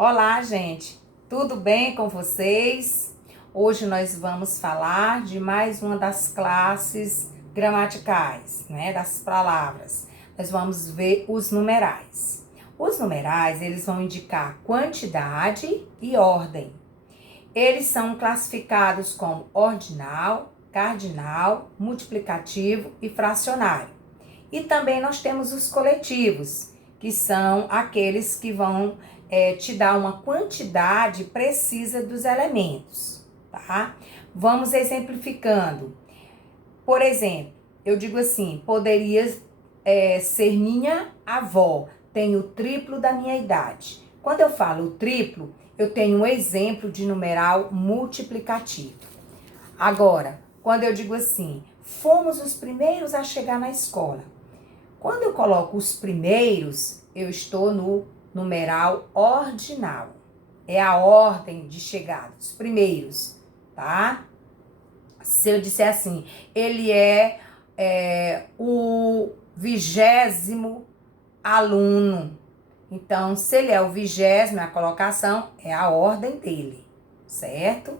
Olá, gente! Tudo bem com vocês? Hoje nós vamos falar de mais uma das classes gramaticais, né? Das palavras. Nós vamos ver os numerais. Os numerais, eles vão indicar quantidade e ordem. Eles são classificados como ordinal, cardinal, multiplicativo e fracionário. E também nós temos os coletivos, que são aqueles que vão te dar uma quantidade precisa dos elementos, tá? Vamos exemplificando. Por exemplo, eu digo assim, poderia ser minha avó, tem o triplo da minha idade. Quando eu falo o triplo, eu tenho um exemplo de numeral multiplicativo. Agora, quando eu digo assim, fomos os primeiros a chegar na escola. Quando eu coloco os primeiros, eu estou no numeral ordinal. É a ordem de chegada, os primeiros, tá? Se eu disser assim, ele é o 20º aluno. Então, se ele é o 20º, a colocação é a ordem dele, certo?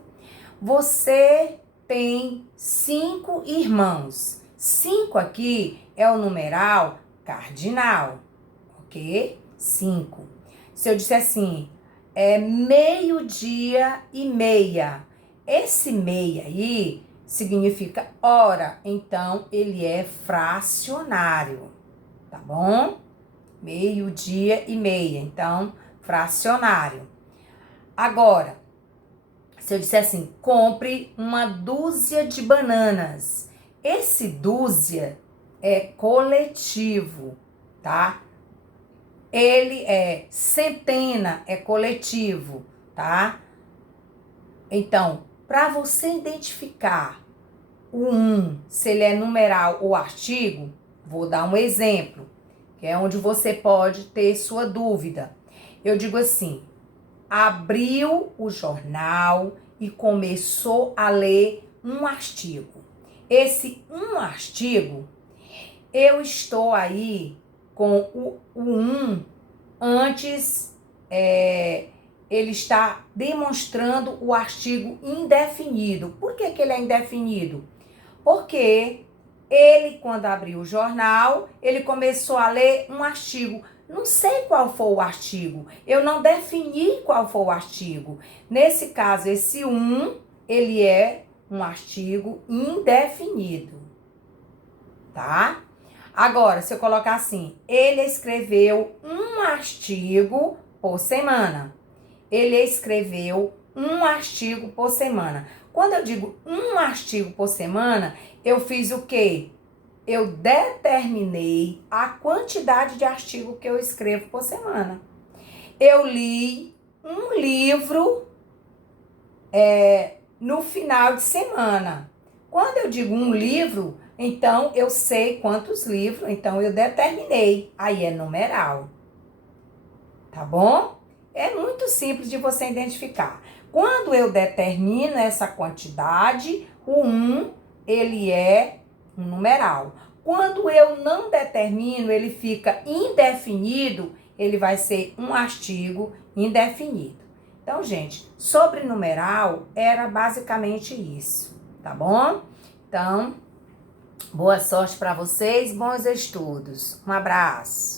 Você tem 5 irmãos. 5 aqui é o numeral cardinal, ok? 5. Se eu disser assim, é 12:30. Esse meia aí significa hora, então ele é fracionário, tá bom? 12:30, então fracionário. Agora, se eu disser assim, compre uma dúzia de bananas. Esse dúzia é coletivo, tá? Ele é centena, é coletivo, tá? Então, para você identificar o se ele é numeral ou artigo, vou dar um exemplo, que é onde você pode ter sua dúvida. Eu digo assim, abriu o jornal e começou a ler um artigo. Esse artigo, eu estou aí com o antes, ele está demonstrando o artigo indefinido. Por que ele é indefinido? Porque ele, quando abriu o jornal, ele começou a ler um artigo. Não sei qual foi o artigo, eu não defini qual foi o artigo. Nesse caso, esse ele é um artigo indefinido, tá? Agora, se eu colocar assim, ele escreveu um artigo por semana. Ele escreveu um artigo por semana. Quando eu digo um artigo por semana, eu fiz o quê? Eu determinei a quantidade de artigo que eu escrevo por semana. Eu li um livro no final de semana. Quando eu digo um livro, então eu sei quantos livros, então eu determinei. Aí é numeral. Tá bom? É muito simples de você identificar. Quando eu determino essa quantidade, o ele é um numeral. Quando eu não determino, ele fica indefinido, ele vai ser um artigo indefinido. Então, gente, sobre numeral era basicamente isso, tá bom? Então, boa sorte para vocês, bons estudos. Um abraço.